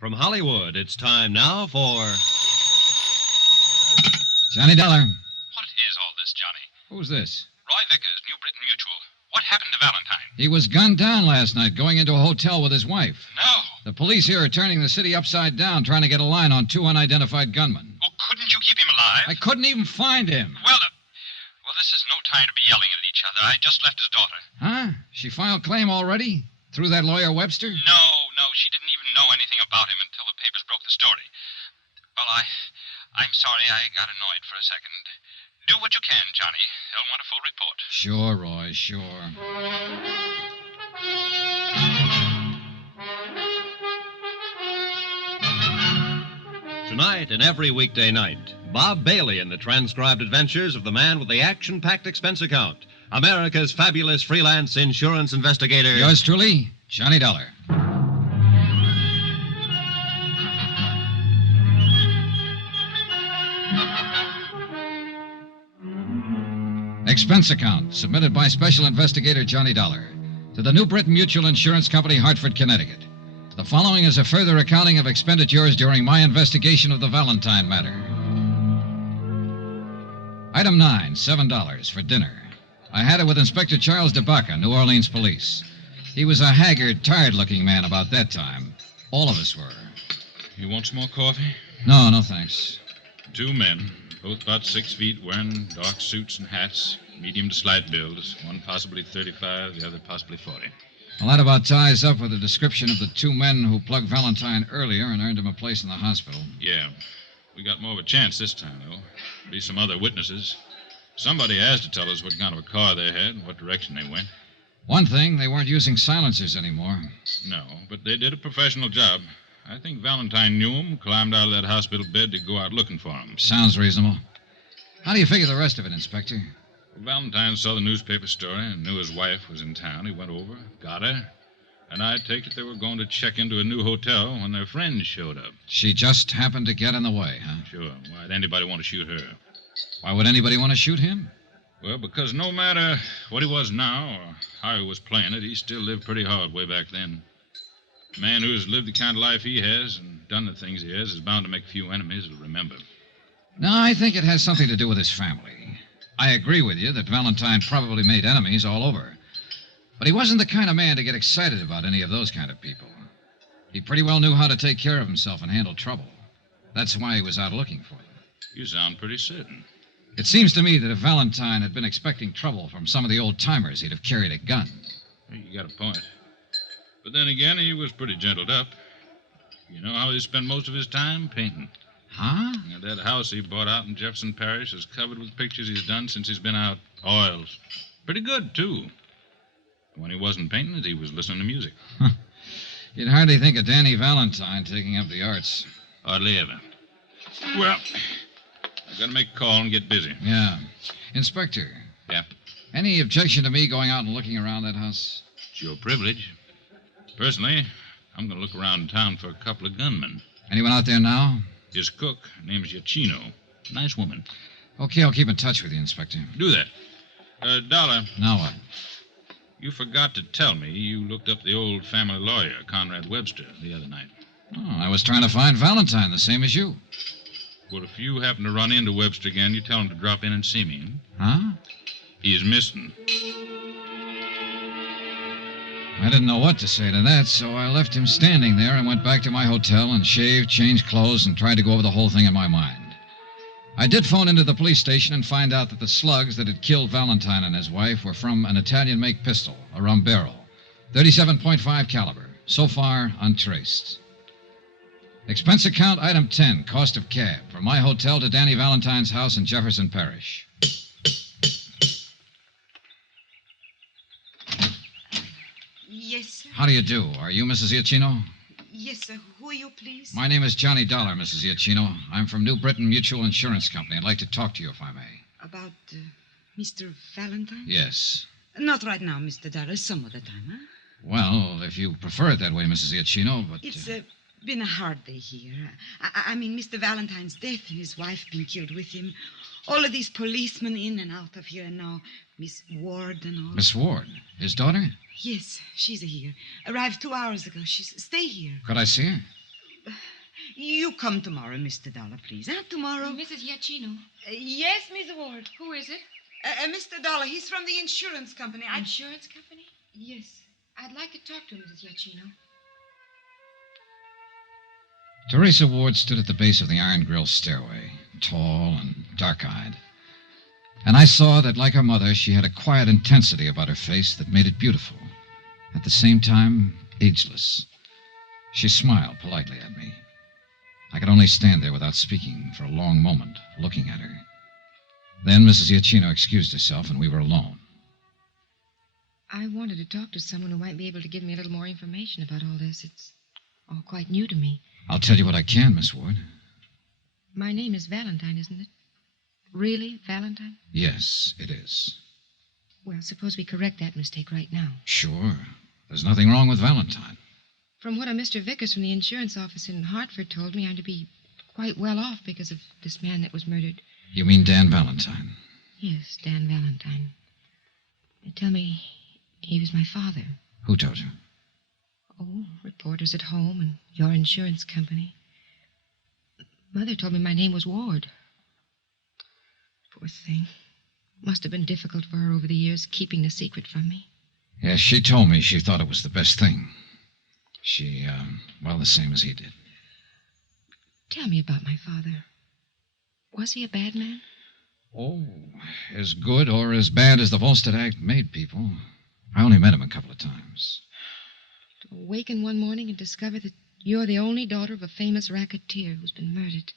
From Hollywood, it's time now for... Johnny Dollar. What is all this, Johnny? Who's this? Roy Vickers, New Britain Mutual. What happened to Valentine? He was gunned down last night going into a hotel with his wife. No. The police here are turning the city upside down, trying to get a line on two unidentified gunmen. Well, couldn't you keep him alive? I couldn't even find him. Well, this is no time to be yelling at each other. I just left his daughter. Huh? She filed claim already? Through that lawyer Webster? No, she didn't even know anything about him until the papers broke the story. Well, I'm sorry I got annoyed for a second. Do what you can, Johnny. They'll want a full report. Sure, Roy, sure. Tonight and every weekday night, Bob Bailey in the transcribed adventures of the man with the action-packed expense account, America's fabulous freelance insurance investigator. Yours truly, Johnny Dollar. Expense account submitted by Special Investigator Johnny Dollar to the New Britain Mutual Insurance Company, Hartford, Connecticut. The following is a further accounting of expenditures during my investigation of the Valentine matter. Item 9, $7 for dinner. I had it with Inspector Charles DeBaca, New Orleans Police. He was a haggard, tired-looking man about that time. All of us were. You want some more coffee? No, thanks. Two men, both about 6 feet, wearing dark suits and hats, medium to slight builds. One possibly 35, the other possibly 40. Well, that about ties up with the description of the two men who plugged Valentine earlier and earned him a place in the hospital. Yeah. We got more of a chance this time, though. Be some other witnesses. Somebody has to tell us what kind of a car they had and what direction they went. One thing, they weren't using silencers anymore. No, but they did a professional job. I think Valentine knew him, climbed out of that hospital bed to go out looking for him. Sounds reasonable. How do you figure the rest of it, Inspector? Well, Valentine saw the newspaper story and knew his wife was in town. He went over, got her, and I take it they were going to check into a new hotel when their friends showed up. She just happened to get in the way, huh? Sure. Why'd anybody want to shoot her? Why would anybody want to shoot him? Well, because no matter what he was now or how he was playing it, he still lived pretty hard way back then. A man who's lived the kind of life he has and done the things he has is bound to make a few enemies who'll remember. No, I think it has something to do with his family. I agree with you that Valentine probably made enemies all over. But he wasn't the kind of man to get excited about any of those kind of people. He pretty well knew how to take care of himself and handle trouble. That's why he was out looking for them. You sound pretty certain. It seems to me that if Valentine had been expecting trouble from some of the old-timers, he'd have carried a gun. You got a point. But then again, he was pretty gentled up. You know how he spent most of his time? Painting. Huh? And that house he bought out in Jefferson Parish is covered with pictures he's done since he's been out. Oils. Pretty good, too. When he wasn't painting it, he was listening to music. You'd hardly think of Danny Valentine taking up the arts. Hardly ever. Well, I've got to make a call and get busy. Yeah. Inspector. Yeah? Any objection to me going out and looking around that house? It's your privilege. Personally, I'm going to look around town for a couple of gunmen. Anyone out there now? His cook, her name's Yachino. Nice woman. Okay, I'll keep in touch with you, Inspector. Do that. Dollar, Now what? you forgot to tell me you looked up the old family lawyer, Conrad Webster, the other night. Oh, I was trying to find Valentine, the same as you. Well, if you happen to run into Webster again, you tell him to drop in and see me. Huh? He is missing. I didn't know what to say to that, so I left him standing there and went back to my hotel and shaved, changed clothes, and tried to go over the whole thing in my mind. I did phone into the police station and find out that the slugs that had killed Valentine and his wife were from an Italian-make pistol, a Rombero, 37.5 caliber. So far, untraced. Expense account, item 10, cost of cab, from my hotel to Danny Valentine's house in Jefferson Parish. Yes, sir. How do you do? Are you Mrs. Iachino? Yes, sir. Who are you, please? My name is Johnny Dollar, Mrs. Iachino. I'm from New Britain Mutual Insurance Company. I'd like to talk to you, if I may. About Mr. Valentine? Yes. Not right now, Mr. Dollar. Some other time, huh? Well, if you prefer it that way, Mrs. Iachino, but... It's been a hard day here. I mean, Mr. Valentine's death and his wife being killed with him. All of these policemen in and out of here, and now Miss Ward and all. Miss Ward, his daughter? Yes, she's here. Arrived 2 hours ago. Stay here. Could I see her? You come tomorrow, Mr. Dollar, please. Tomorrow. Mrs. Giacchino. Yes, Miss Ward. Who is it? Mr. Dollar, he's from the insurance company. Insurance company? Yes. I'd like to talk to Mrs. Giacchino. Teresa Ward stood at the base of the iron grill stairway, tall and dark-eyed. And I saw that, like her mother, she had a quiet intensity about her face that made it beautiful. At the same time, ageless. She smiled politely at me. I could only stand there without speaking for a long moment, looking at her. Then Mrs. Giacchino excused herself, and we were alone. I wanted to talk to someone who might be able to give me a little more information about all this. It's all quite new to me. I'll tell you what I can, Miss Ward. My name is Valentine, isn't it? Really, Valentine? Yes, it is. Well, suppose we correct that mistake right now. Sure. There's nothing wrong with Valentine. From what a Mr. Vickers from the insurance office in Hartford told me, I'm to be quite well off because of this man that was murdered. You mean Dan Valentine? Yes, Dan Valentine. They tell me he was my father. Who told you? Oh, reporters at home and your insurance company. Mother told me my name was Ward. Poor thing. Must have been difficult for her over the years, keeping the secret from me. Yes, she told me she thought it was the best thing. She, well, the same as he did. Tell me about my father. Was he a bad man? Oh, as good or as bad as the Volstead Act made people. I only met him a couple of times. To awaken one morning and discover that you're the only daughter of a famous racketeer who's been murdered.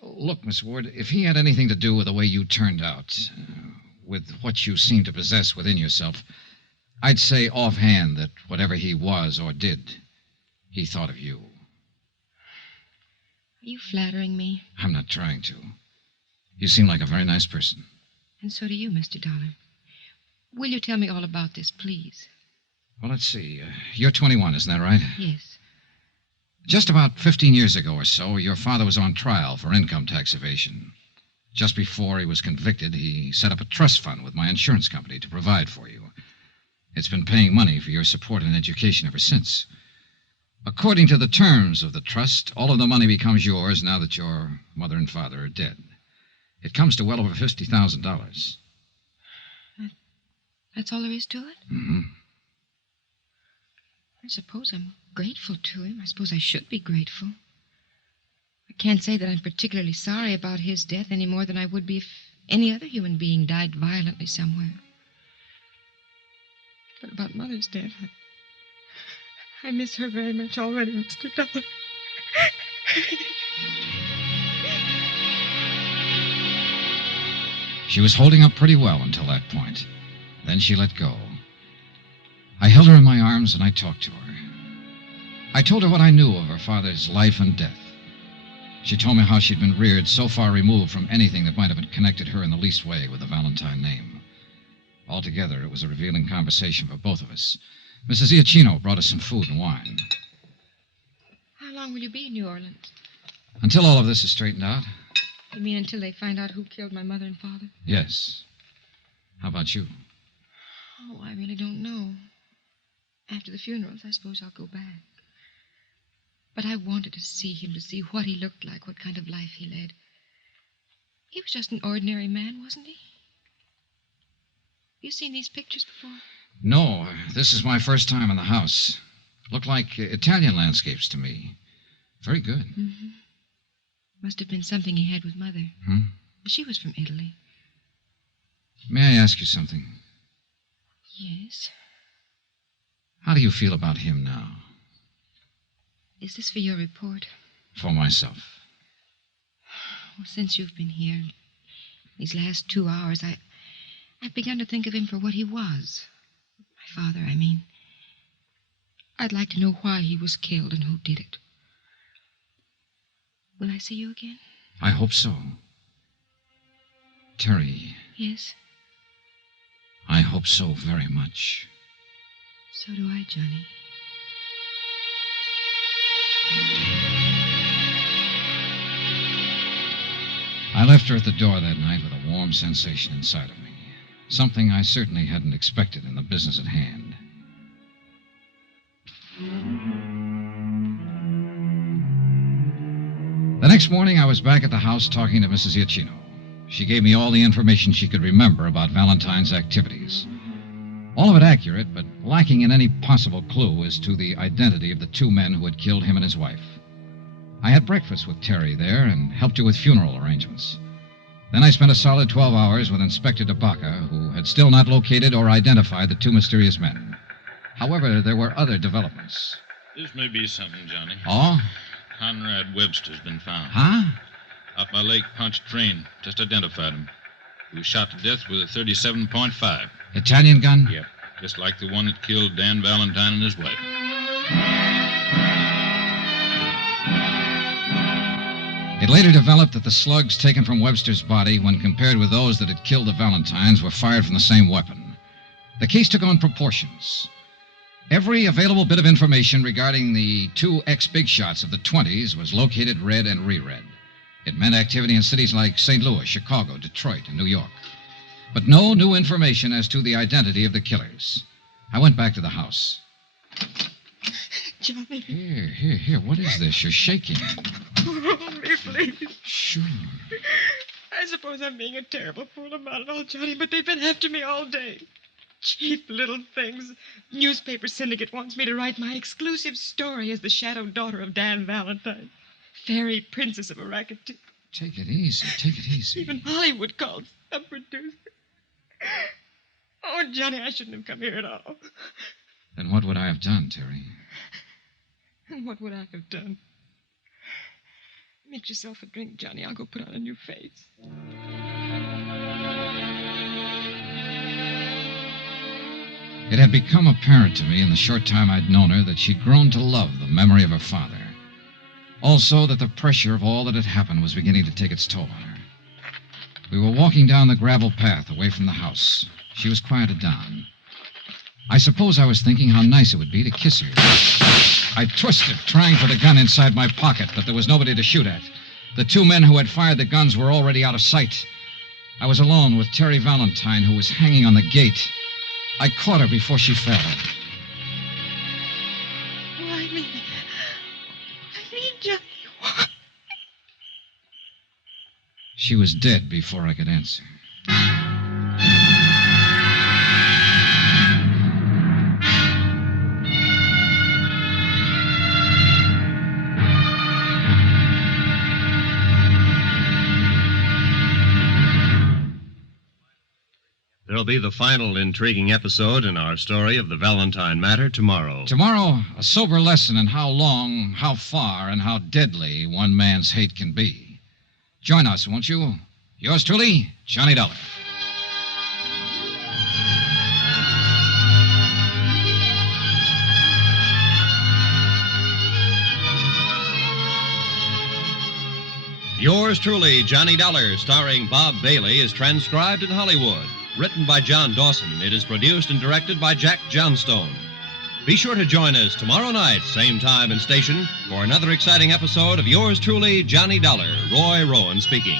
Look, Miss Ward, if he had anything to do with the way you turned out, with what you seem to possess within yourself, I'd say offhand that whatever he was or did, he thought of you. Are you flattering me? I'm not trying to. You seem like a very nice person. And so do you, Mr. Dollar. Will you tell me all about this, please? Well, let's see. You're 21, isn't that right? Yes. Just about 15 years ago or so, your father was on trial for income tax evasion. Just before he was convicted, he set up a trust fund with my insurance company to provide for you. It's been paying money for your support and education ever since. According to the terms of the trust, all of the money becomes yours now that your mother and father are dead. It comes to well over $50,000. That's all there is to it? Mm-hmm. I suppose I'm grateful to him. I suppose I should be grateful. I can't say that I'm particularly sorry about his death any more than I would be if any other human being died violently somewhere. But about Mother's death, I miss her very much already, Mr. Dollar. She was holding up pretty well until that point. Then she let go. I held her in my arms and I talked to her. I told her what I knew of her father's life and death. She told me how she'd been reared so far removed from anything that might have connected her in the least way with the Valentine name. Altogether, it was a revealing conversation for both of us. Mrs. Giacchino brought us some food and wine. How long will you be in New Orleans? Until all of this is straightened out? You mean until they find out who killed my mother and father? Yes. How about you? Oh, I really don't know. After the funerals, I suppose I'll go back. But I wanted to see him, to see what he looked like, what kind of life he led. He was just an ordinary man, wasn't he? You seen these pictures before? No, this is my first time in the house. Look like Italian landscapes to me. Very good. Mm-hmm. Must have been something he had with Mother. Hmm? She was from Italy. May I ask you something? Yes. How do you feel about him now? Is this for your report? For myself. Well, since you've been here, these last 2 hours, I've begun to think of him for what he was. My father, I mean. I'd like to know why he was killed and who did it. Will I see you again? I hope so. Terry. Yes? I hope so very much. So do I, Johnny. I left her at the door that night with a warm sensation inside of me. Something I certainly hadn't expected in the business at hand. The next morning, I was back at the house talking to Mrs. Iachino. She gave me all the information she could remember about Valentine's activities. All of it accurate, but lacking in any possible clue as to the identity of the two men who had killed him and his wife. I had breakfast with Terry there and helped her with funeral arrangements. Then I spent a solid 12 hours with Inspector DeBacca, who had still not located or identified the two mysterious men. However, there were other developments. This may be something, Johnny. Oh? Conrad Webster's been found. Huh? Out by Lake Punch train. Just identified him. He was shot to death with a 37.5. Italian gun? Yep. Just like the one that killed Dan Valentine and his wife. It later developed that the slugs taken from Webster's body, when compared with those that had killed the Valentines, were fired from the same weapon. The case took on proportions. Every available bit of information regarding the two ex-big shots of the 20s was located, read, and reread. It meant activity in cities like St. Louis, Chicago, Detroit, and New York. But no new information as to the identity of the killers. I went back to the house. Johnny. Here. What is this? You're shaking. Hold me, please. Sure. I suppose I'm being a terrible fool about it all, Johnny, but they've been after me all day. Cheap little things. Newspaper syndicate wants me to write my exclusive story as the shadow daughter of Dan Valentine. Fairy princess of a racketeer. Take it easy. Even Hollywood called some producer. Oh, Johnny, I shouldn't have come here at all. Then what would I have done, Terry? And what would I have done? Make yourself a drink, Johnny. I'll go put on a new face. It had become apparent to me in the short time I'd known her that she'd grown to love the memory of her father. Also, that the pressure of all that had happened was beginning to take its toll on her. We were walking down the gravel path away from the house. She was quieted down. I suppose I was thinking how nice it would be to kiss her. I twisted, trying for the gun inside my pocket, but there was nobody to shoot at. The two men who had fired the guns were already out of sight. I was alone with Terry Valentine, who was hanging on the gate. I caught her before she fell. Why me, Johnny? Why? She was dead before I could answer. There'll be the final intriguing episode in our story of the Valentine matter tomorrow. Tomorrow, a sober lesson in how long, how far, and how deadly one man's hate can be. Join us, won't you? Yours truly, Johnny Dollar. Yours truly, Johnny Dollar, starring Bob Bailey, is transcribed in Hollywood. Written by John Dawson, it is produced and directed by Jack Johnstone. Be sure to join us tomorrow night, same time and station, for another exciting episode of Yours truly, Johnny Dollar. Roy Rowan speaking.